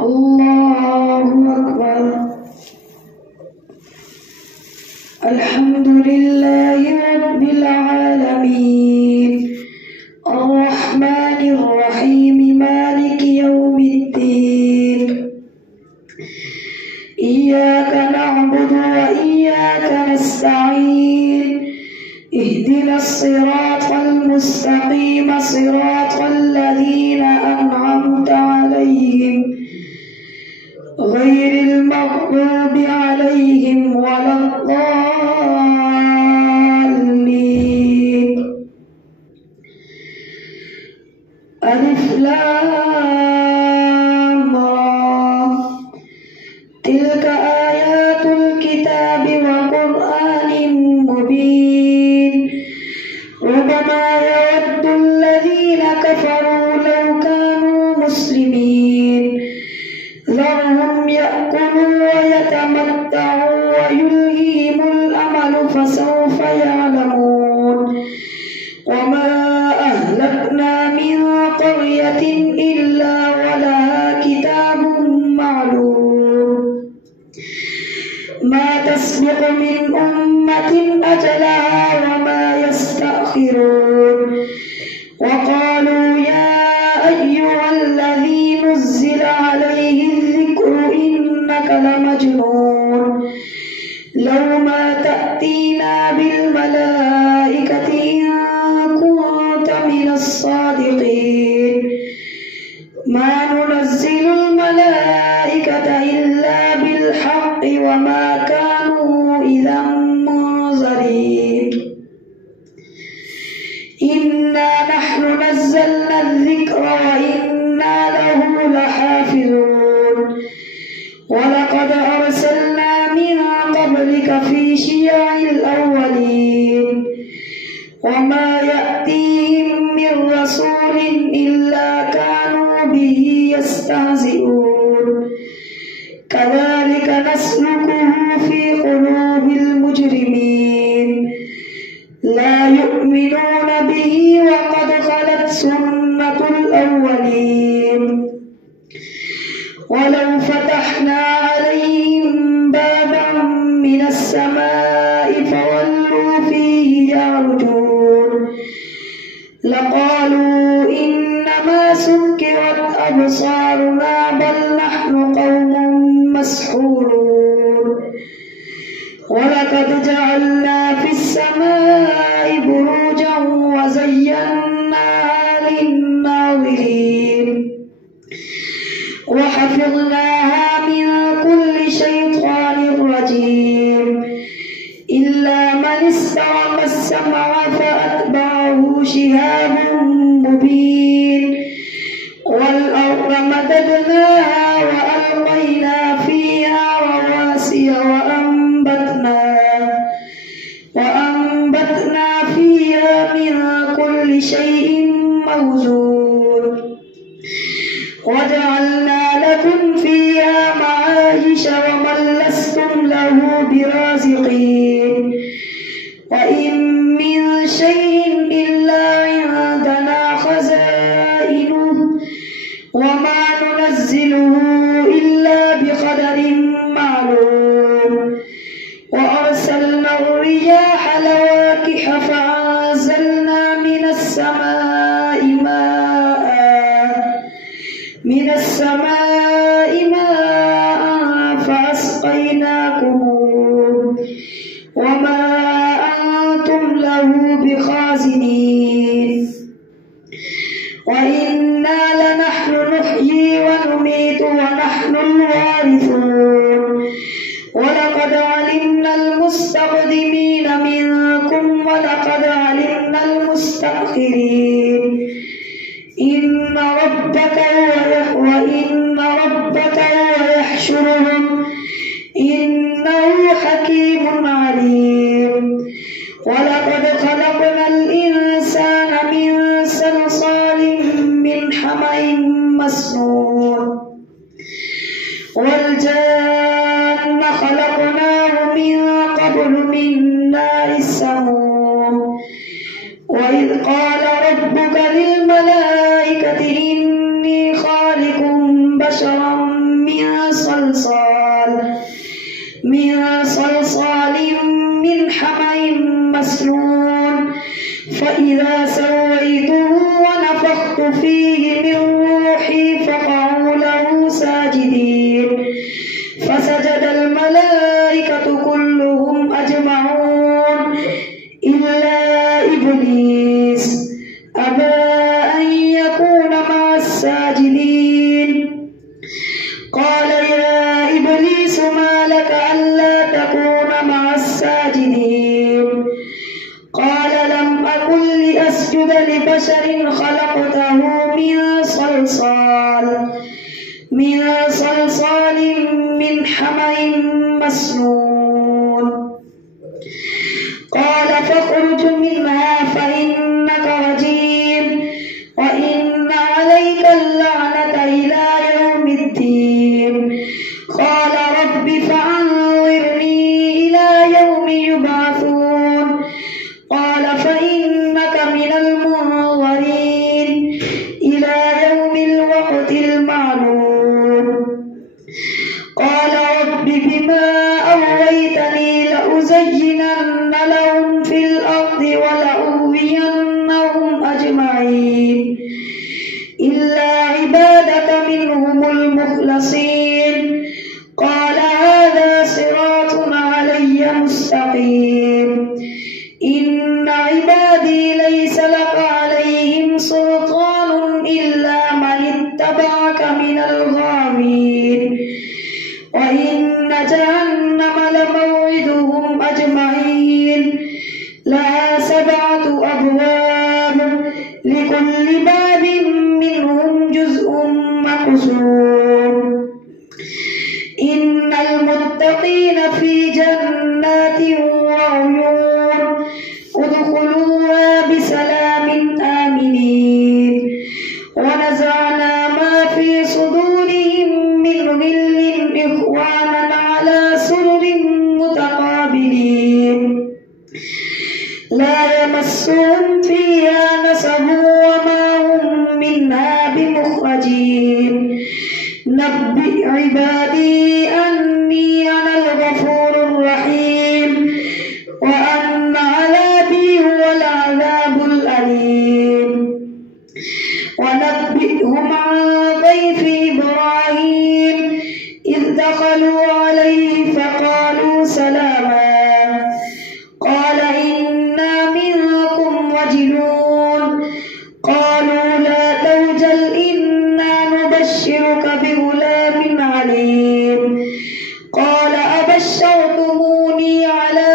الله أكبر. الحمد لله رب العالمين الرحمن الرحيم مالك يوم الدين إياك نعبد وإياك نستعين اهدنا الصراط المستقيم صراط الذين أنعمت عليهم غير المغضوب عليهم ولا الضالين. ألف لام را تلك آيات الكتاب وقرآن مبين ربما يود الذين كفروا لو كانوا مسلمين ذرهم يأكلوا ويتمتعوا ويلهيهم الأمل فسوف يعلمون. وما أهلكنا من قرية إلا ولها كتاب معلوم ما تسبق من أمة أجلها وما يستأخرون. وقالوا يا أيها الذي نزل عليه الذكر إنك لمجنون لو ما تأتينا بالملائكة إن كنت من الصادقين ما ننزل الملائكة إلا بالحق وما كانوا إذا منظرين. إنا نحن نزلنا الذكر وإنا له لحافظون. ولقد أرسلنا من قبلك في شيع الأولين وما يأتيهم من رسول إلا كانوا به يستهزئون. كذلك نسلكه في قلوب المجرمين لا يؤمنون به وقد خلت سنة الأولين. ولو فتحنا عليهم بابا من السماء فظلوا فيه يعرجون لقالوا إنما سكرت أبصارنا بل نحن قوم مسحورون. ولقد جعلنا في السماء بروجا وزيناها للناظرين وحفظناها من كل شيطان رجيم إلا من استرق السمع فأتبعه شهاب مبين. والأرض مددناها وألقينا فيها رواسي وأنبتنا فيها من كل شيء موزون. وجعلنا لكم فيها معايش ومن لستم له برازقين. وإن من شيء إلا عندنا خزائنه وما ننزله إلا بقدر معلوم. وأرسلنا الرياح لواقح فأنزلنا من السماء ماء فأسقيناكموه وما أنتم له بخازنين. وإنا لنحن نحيي ونميت ونحن الوارثون. ولقد علمنا المستقدمين منكم ولقد علمنا المستأخرين. وإن ربك هو يحشرهم إنه حكيم عليم. ولقد خلقنا الإنسان من صلصال من حمأ مسنون والجان خلقناه من قبل من نار السموم. وإذ قال ربك للملائكة إني خالق بشرا من صلصال من حمأ مسنون قال فاخرج منها فإنك رجيم وإن عليك اللعنة إلى يوم الدين قال رب فأنظرني إلى يوم يبعثون قال فإنك من المنظرين إلى يوم الوقت المعلوم قال رب بما أغويتني لأزينن لهم في الأرض ولأغوينهم أجمعين إلا عبادك منهم المخلصين قال هذا صراط علي مستقيم إن عبادي ليس لك عليهم سلطان إلا من اتبعك من الغاوين وإن جهنم لموعدهم أجمعين لها 7 أبواب لكل باب منهم جزء مقسوم إن المتقين في جنات وعيون ادخلوها بسلام آمنين ونزعنا ما في صدورهم من غل إخوانا على سرر متقابلين لا يمسهم فيها نصب وما هم منها بمخرجين نبئ عبادي أني أنا الغفور الرحيم وأن عذابي هو العذاب الأليم ونبئهم عن ضيف إبراهيم إذ دخلوا عليه فقالوا سلاما قال إنا منكم وجلون قالوا لا توجل إنا نبشرك بغلام عليم قال أبشرتموني على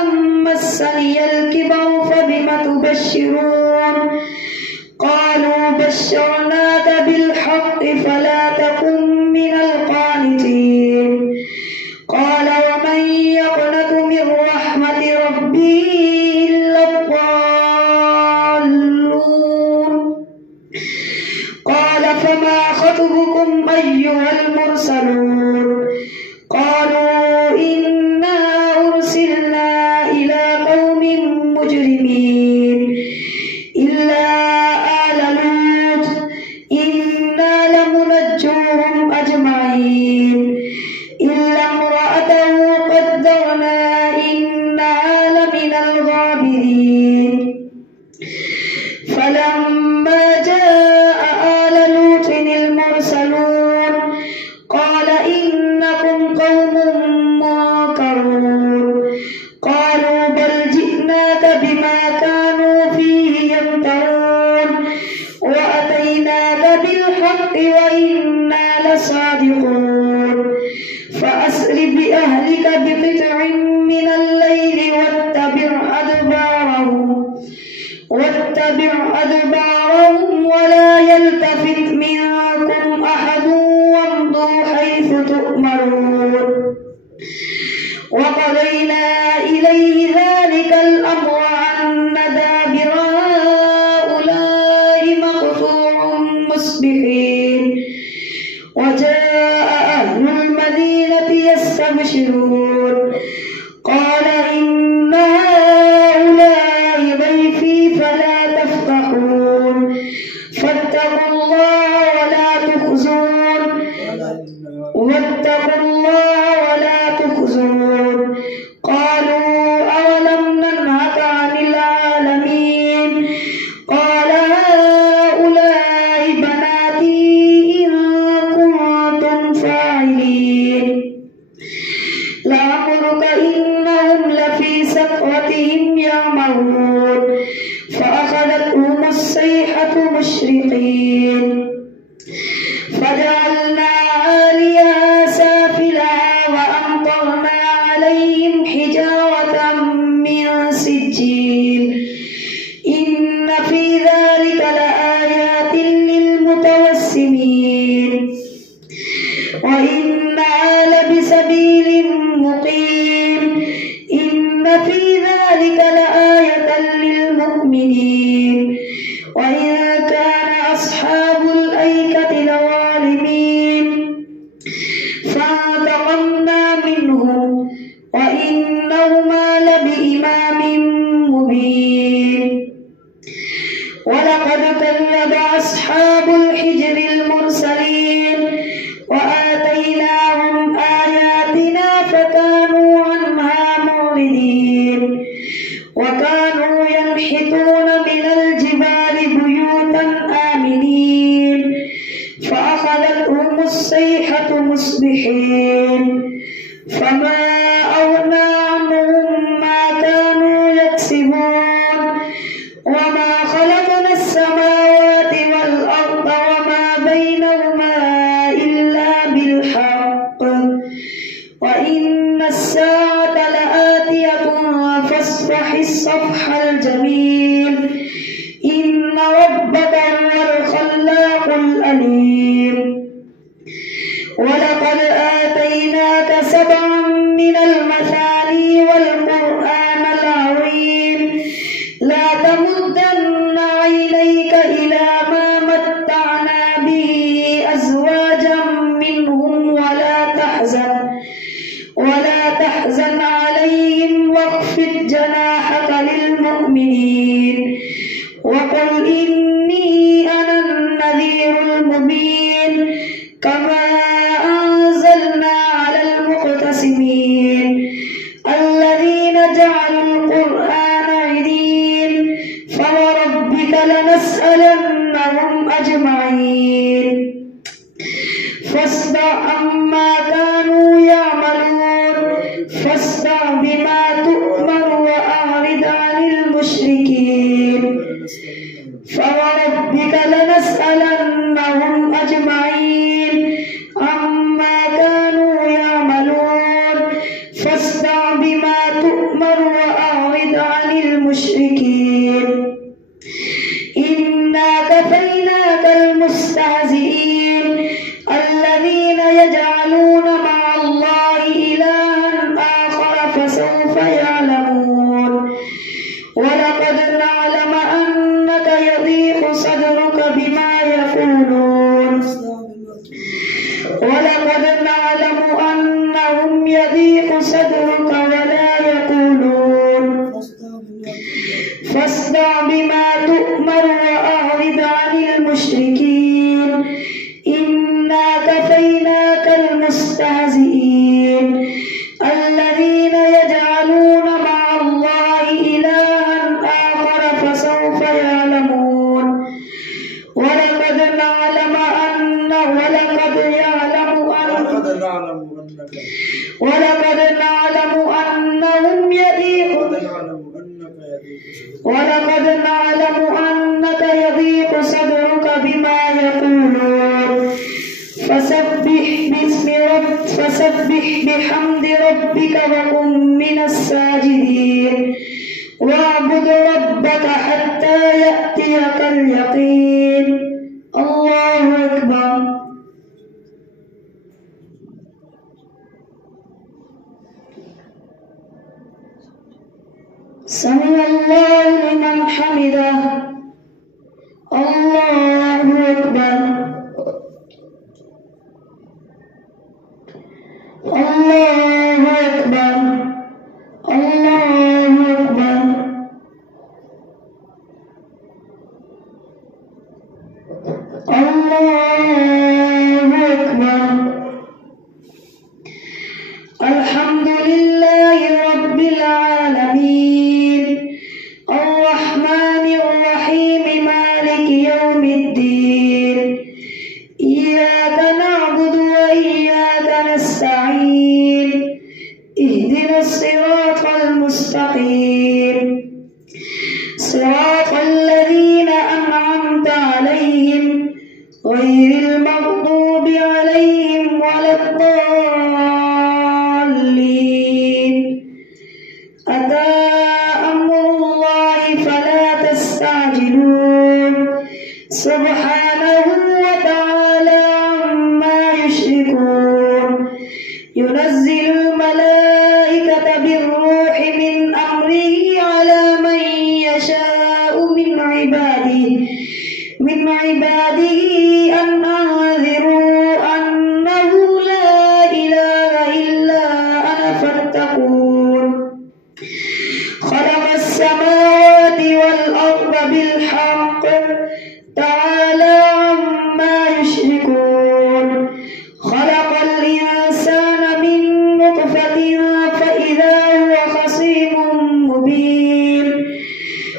أن مسني الكبر فبم تبشرون قالوا بشرناك بالحق فلا تكن من القانتين قال ومن يقنط من رحمة ربه إلا الضالون قال فما خطبكم أيها المرسلون قالوا إنا أرسلنا إلى قوم مجرمين إلا آل لوط إنا لمنجوهم أجمعين إلا امرأته قدرنا إنها لمن الغابرين فلما جاء آل لوط المرسلون قال إنكم قوم منكرون قالوا بل جئناك بما كانوا فيه يمترون وأتيناك بالحق وإنا لصادقون فأسر بأهلك بقطع من الليل واتبع أدبارهم ولا يلتفت منكم أحد وامضوا حيث تؤمرون وقضينا إليه ذلك الأمر أن دابر هؤلاء مقطوع مصبحين وجاء أهل المدينة يستبشرون قال إن هؤلاء ضيفي فلا تفتحون فاتقوا الله ولا تخزون قالوا أولم ننهك عن العالمين قال هؤلاء بناتي إن كنتم فاعلين وإنها لبسبيل مقيم إن في ذلك لآية للمؤمنين وإن كان أصحاب الأيكة لظالمين فانتقمنا منهم وإنهما لبإمام مبين ولقد كذب أصحاب الحجر المرسلين وآتيناهم آياتنا فكانوا عنها معرضين وكانوا ينحتون من الجبال بيوتا آمنين فأخذتهم الصيحة مصبحين فما أغنى عنهم ما كانوا يكسبون وما خلقنا السماوات والأرض وما بينهما إلا بالحق وإن الساعة لآتية فاصفح الصفح الجميل إن ربك هو الخلاق الأليم ولقد آتيناك سبعا من المثاني والقرآن العظيم لا تمدن عينيك إلى ما متعنا به أزواجا منهم ولا تحزن عليهم واخفض جناحك للمؤمنين وقل إني أنا النذير المبين كما أنزلنا على المقتسمين الذين جعلوا القرآن عِدِينَ فوربك لنسألنهم أجمعين فاصدع عما كانوا يعملون فاصدع بما تؤمر وأعرض عن المشركين فوربك لنسألنهم أجمعين عما كانوا يعملون فاصدع بما تؤمر وأعرض عن المشركين إنا كفيناك المستهزئين الذين يجعلون مع الله إلها آخر فسوف يعلمون ولقد نعلم أنك يضيق صدرك بما يقولون ولقد نعلم أنهم يضيق صدرك ولا يقولون فاصدع بما تؤمر وأعرض عن المشركين إنا كفيناك المستهزئين الذين يجعلون مع الله إلها آخر فسوف يعلمون ولقد نعلم أنك يضيق صدرك بما يقولون فسبح بحمد ربك وكن من الساجدين واعبد ربك حتى يأتيك اليقين الله أكبر سمع الله لمن حمده الله أكبر الله أكبر الله أكبر الله أكبر الحمد لله رب العالمين الرحمن الرحيم مالك يوم الدين إياك نعبد وإياك نستعين اهدنا الصراط المستقيم صراط الذين أنعمت عليهم غير المغضوب عليهم ولا الضالين أتى أمر الله فلا تستعجلون سبحانه وتعالى عما يشركون ينزل الملائكة بالروح من أمره على من يشاء من عباده أن أنذروا أنه لا إله إلا أنا فاتقون. خلق السماوات والأرض بالحق تعالى عما يشركون. خلق الإنسان من نطفة فإذا هو خصيم مبين.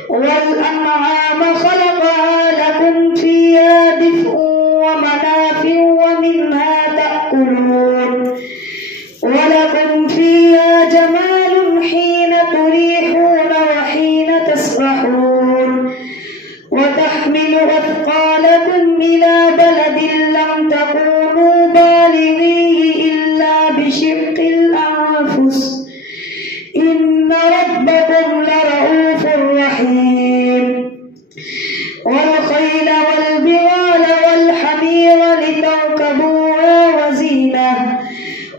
والأنعام خلقها لكم فيها دفء ومنافع ومنها تأكلون ولكم فيها جمال حين تريحون وحين تسرحون. وتحمل أثقالكم إلى بلد لم تكونوا بالغيه إلا بشق الأنفس إن ربكم لرؤوف رحيم. والخيل والبغال والحمير لتركبوها وزينة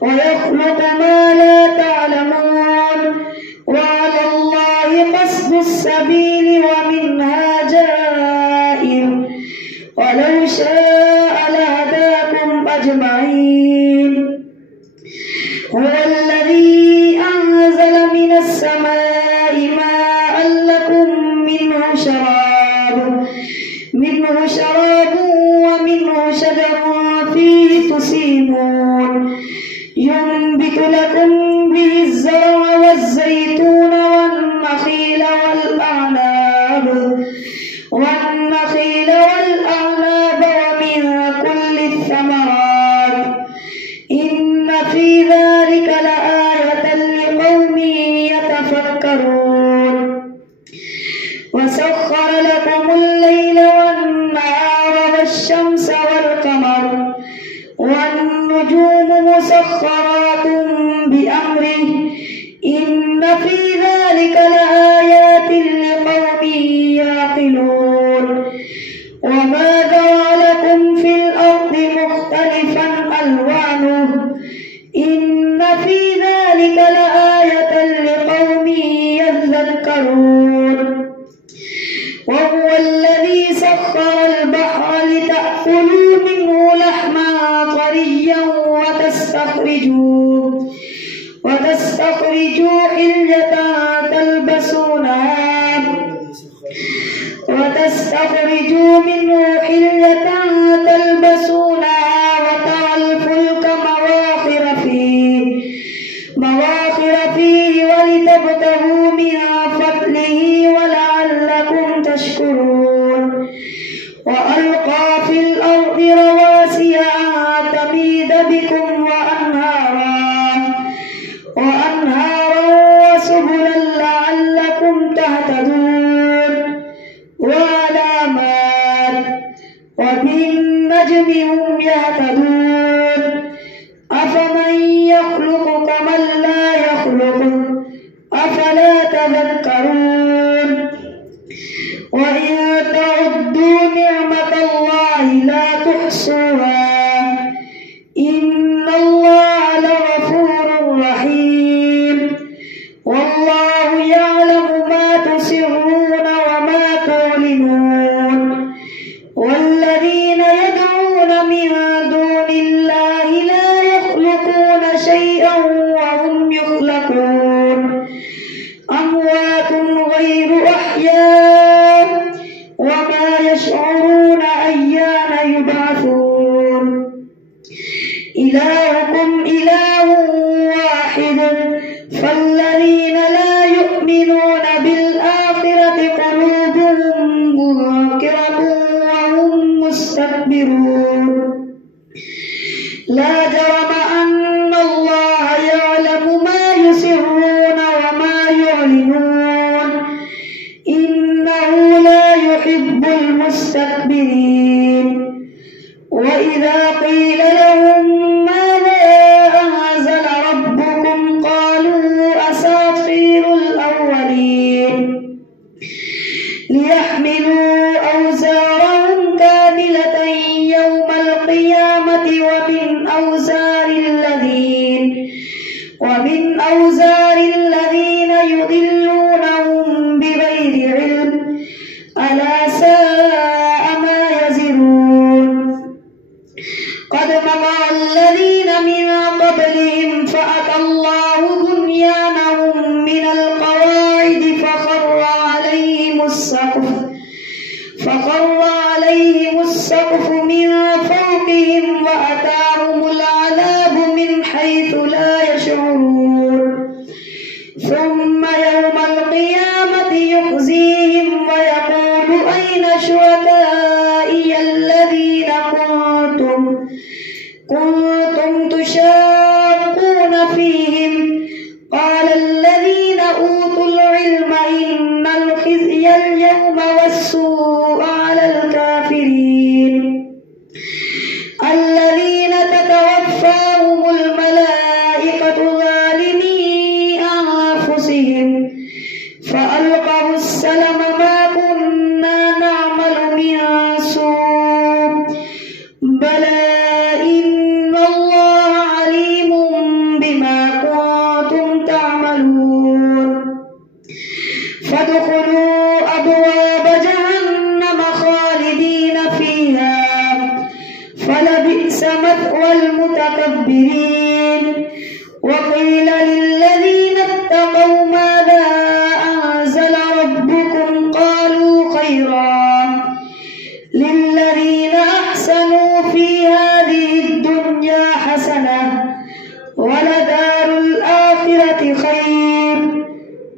ويخلق ما لا تعلمون. وعلى الله قصد السبيل ومنها جائر ولو شاء لهداكم أجمعين. هو الذي أنزل من السماء ماء لكم منه شراب ومنه شجر فيه تسيمون. ينبت لكم به الزرع والزيتون والنخيل والأعناب ومن كل الثمرات إن في ذلك لآية لقوم يتفكرون. وسخر لكم الليل والنهار والشمس والقمر والنجوم مسخرات بأمره إن في ذلك لآيات لقوم يعقلون. وما ذرأ لكم في الأرض مختلفا ألوانه إن في ذلك لآية لقوم يذكرون. وهو الذي سخر البحر لتأكلوا منه لحما طريا وتستخرجوا حلية تلبسونها وترى الفلك مواخر فيه ولتبتغوا من فضله ولعلكم تشكرون. وألقى في الأرض رواسي أن تميد بكم وأنهارا وسبلا لعلكم تهتدون. وعلامات وبالنجم هم يهتدون. أفمن يخلق كمن لا يخلق أفلا تذكرون. وإن تعدوا نعمة الله لا تحصوها إن الله لغفور رحيم. والله يعلم ما تسرون وما تعلنون. والذين يدعون من دون الله لا يخلقون شيئا وهم يخلقون. أموات غير أحياء وما يشعرون أيان يبعثون. إلهكم إله واحد فالذين لا يؤمنون بالآخرة قلوبهم منكرة وهم مستكبرون. لا جرم أن الله يعلم ما يسرون وما يعلنون إنه لا يحب المستكبرين. وإذا قيل لهم ماذا أنزل ربكم قالوا أساطير الأولين ليحملوا أوزارهم كاملة يوم القيامة ومن أوزار الذين ومن أوزار الذين يضلونهم بغير علم ألا ساء ما يزرون قد مضى الذين من قبلهم فأتى الله بنيانهم من القواعد فخر عليهم السقف من فوقهم وأتاهم العذاب من حيث لا يشعرون ثم يوم القيامة يخزيهم ويقول أين شركائي الذين كنتم تشاقون فيهم قال الذين أوتوا العلم إن الخزي اليوم والسوء على الكافرين الذين تتوفاهم الملائكة ظالمي أنفسهم فألقوا السلم ما كنا نعمل من سوء بلى إن الله عليم بما كنتم تعملون فادخلوا أبواب جهنم خالدين فيها فلبئس مثوى المتكبرين وقيل للذين اتقوا ماذا أنزل ربكم قالوا خيرا للذين أحسنوا في هذه الدنيا حسنة ولدار الآخرة خير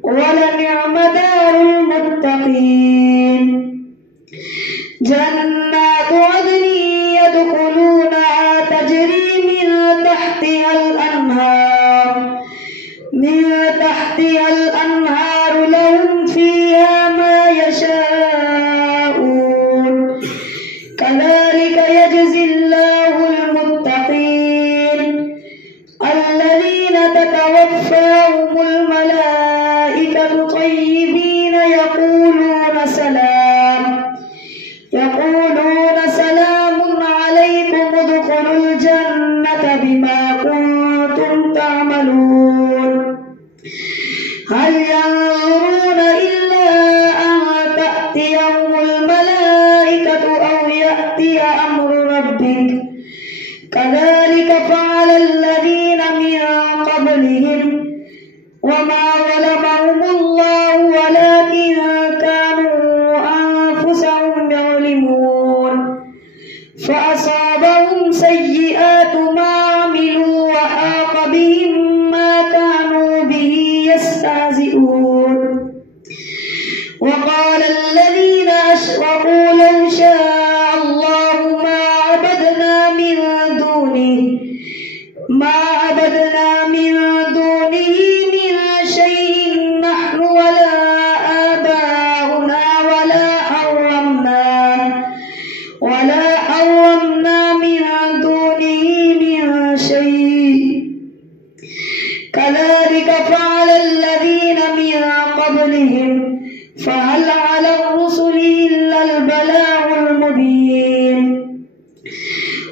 ولنعم دار المتقين جنات عدن يدخلونها تجري من تحتها الأنهار لهم فيها ما يشاءون كذلك يجزي الله المتقين الذين تتوفاهم الملائكة طيبين يقولون سلام عليكم ادخلوا الجنة بما كنتم تعملون هل ينظرون إلا أن تأتيهم الملائكة أو يأتي أمر ربك كذلك فعل الذين من قبلهم وما ظلمهم الله ولكن كانوا أنفسهم يظلمون فأصابهم سيئات ما عملوا وحاق بهم ما كانوا به يستهزئون وقال الذين أشركوا لو شاء الله ما عبدنا من دونه من شيء نحن ولا آباؤنا ولا حرمنا من دونه من شيء كذلك فعل الذين من قبلهم فهل على الرسل إلا البلاغ المبين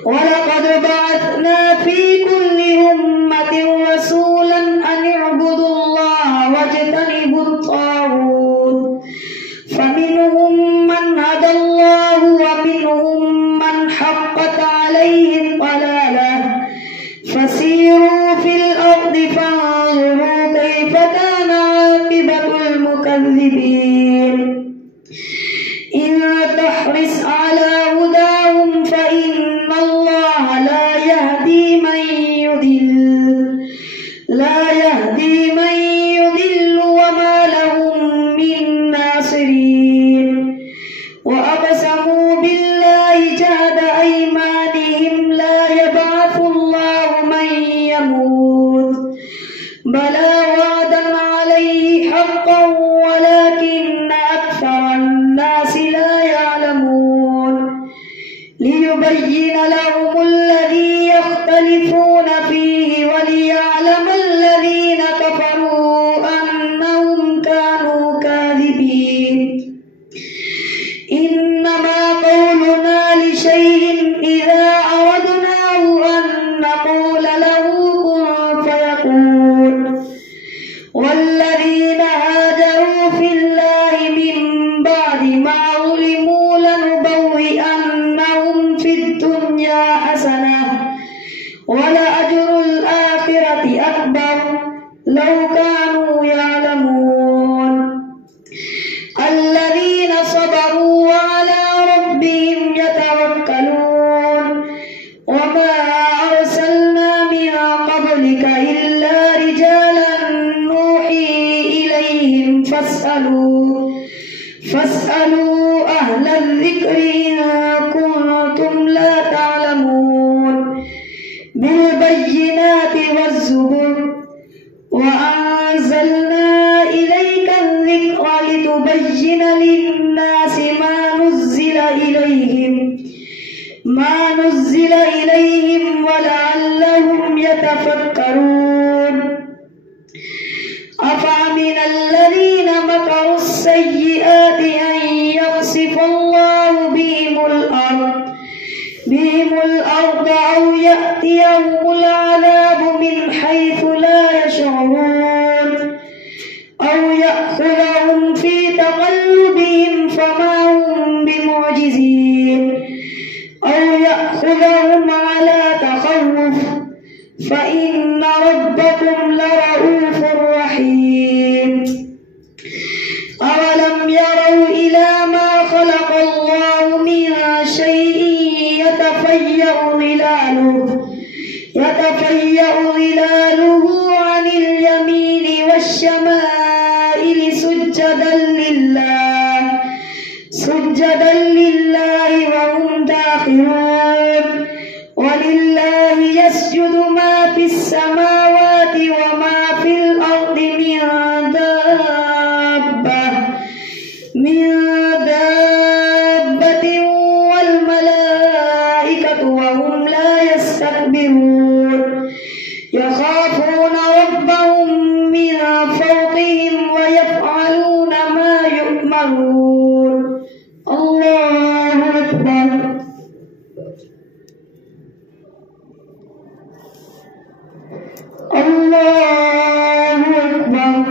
ولقد بعثنا في كل أمة رسولا أن اعبدوا الله واجتنبوا الطاغوت فمنهم من هدى الله ومنهم من حقت عليه الضلالة فسيروا في الأرض فانظروا كيف كان عاقبة المكذبين إن تحرص على هداهم فإن الله لا يهدي من يضل وما لهم من ناصرين وأقسموا بالله جهد أيمانهم لا يبعث الله من الآيات أكبر لو كانوا يعلمون الذين صبروا وعلى ربهم يتوكلون وما أرسلنا من قبلك إلا رجالا نوحي إليهم فاسألوا أهل الذكر إن كنتم لا تعلمون بالبينات والزبر وأنزلنا إليك الذكر لتبين للناس ما نزل إليهم ولعلهم يتفكرون أفأمن الذين مكروا السيئات أن يخسف الله بهم الأرض أو يأتيهم العذاب من حيث لا يشعرون أو يأخذهم في تقلبهم فما هم بمعجزين أو يأخذهم على تخوف فإن ربكم لرؤوف رحيم أولم يروا إلى ما خلق الله من شيء يتفيأ ظلاله عن اليمين والشمائل سجدا لله وهم داخرون ولله يسجد ما في السماوات وما في الأرض من دابة والملائكة وهم لا يستكبرون يخافون ربهم من فوقهم ويفعلون ما يؤمرون الله أكبر الله أكبر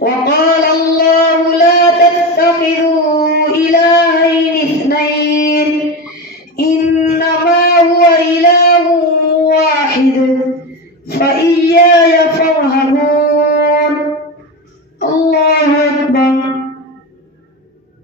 وقال الله لا تتخذوا